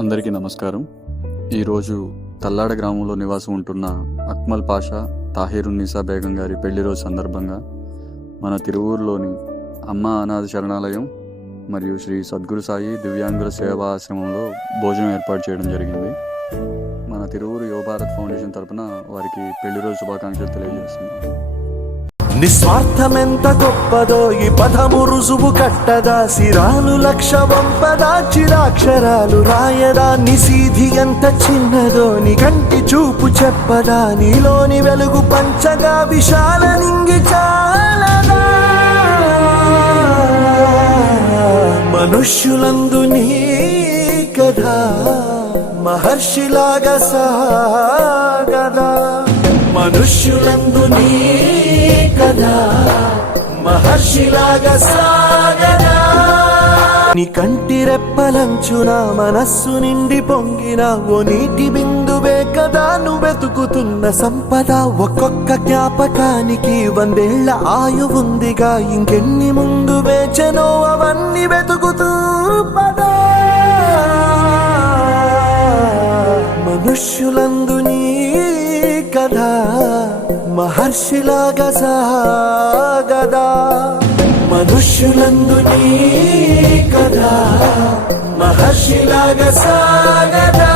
అందరికీ నమస్కారం. ఈరోజు తల్లాడ గ్రామంలో నివాసం ఉంటున్న అక్మల్ పాషా తాహిరున్నీసా బేగం గారి పెళ్లి రోజు సందర్భంగా మన తిరువూరులోని అమ్మ అనాథ శరణాలయం మరియు శ్రీ సద్గురు సాయి దివ్యాంగుల సేవా ఆశ్రమంలో భోజనం ఏర్పాటు చేయడం జరిగింది. మన తిరువూరు యువ భారత్ ఫౌండేషన్ తరపున వారికి పెళ్లి రోజు శుభాకాంక్షలు తెలియజేస్తున్నాం. నిస్వార్థమెంత గొప్పదో ఈ పదము రుజువు కట్టదా, సిరాలు లక్ష వంపదా, చిరాక్షరాలు రాయదా, నిసీధి ఎంత చిన్నదో నీ కంటి చూపు చెప్పదా, నీలోని వెలుగు పంచగా విశాల నింగి చాలదా. మనుష్యులందు నీ కథా మహర్షిలాగా సాగదా, మనుష్యులందు నీ కదా మహర్షిలాగా సాగదా. నీ కంటి రెప్పలంచున మనస్సు నిండి పొంగిన ఓ నీటి బిందువే కదా నువ్వెతుకుతున్న సంపద. ఒక్కొక్క జ్ఞాపకానికి 100 ఏళ్ల ఆయువుందిగా, ఇంకెన్ని ముందు వేచనో అవన్నీ వెతుకుతూ పదా. మనుష్యులందు నీ కదా మహర్షిలాగా సాగదా, మనుష్యులందు నీ కదా మహర్షిలాగా సాగదా.